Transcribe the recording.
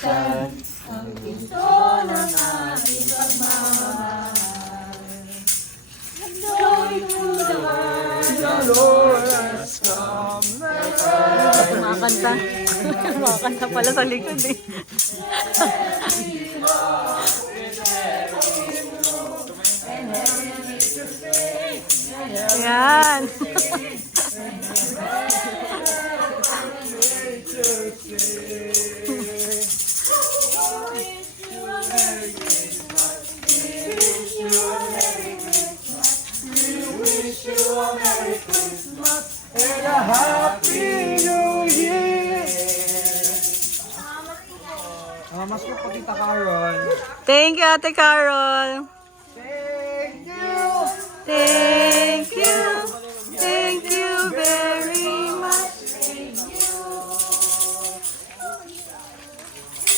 ang pinto ng aking pagmamahal. Glory to the Lord has come. Makakanta. Makakanta pala sa likod eh. Yan. And a happy new year. Mas ko po Tita Carol. Thank you, Ate Carol. Thank you. Thank you.